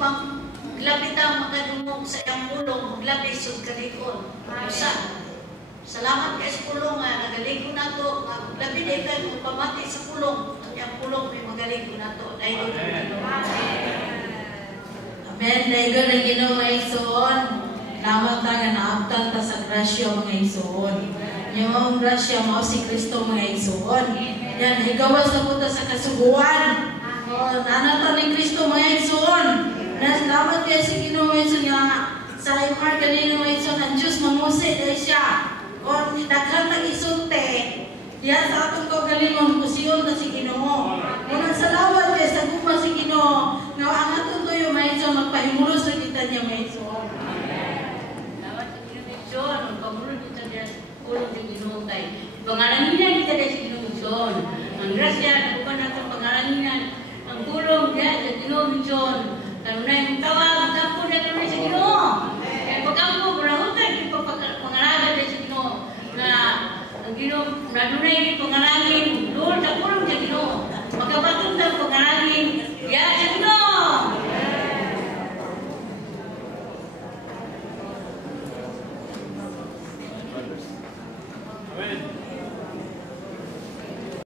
bang labit ang makadungog sa iyang pulong, labit sud kalikon. Salamat kay sa pulong nga nagaling ko nato, labit ay kayo pamati sa pulong. At iyang pulong may magaling ko nato. Amen. Amen. Daigo na Ginoo mga igsoon. Lawat tayo na abtan ta sa grasya mga igsoon. Yung grasya mo si Kristo mga igsoon. Yan, higawas na punta sa kasubuan. Nanatan ni Kristo mga igsoon. Salamat kayo sa Ginoo mga igsoon nga sa imar kanino mga igsoon ang Diyos mamusi dahil siya. O daghan nag-isunte. Diyan sa atong kaugalingon kusiyon na si Ginoo. Unang salamat kayo sa guma si Ginoo. Nga ang atong tuyo mga igsoon magpahimulos na kita niya mga igsoon. Salamat sa Ginoo mga igsoon. Magpamulos kita niya pulong si Ginoo tayo. Pangalanginan kita niya si Ginoo mga igsoon. Ang grasya, nakuha natin pangalanginan. Ang pulong niya sa Ginoo mga igsoon.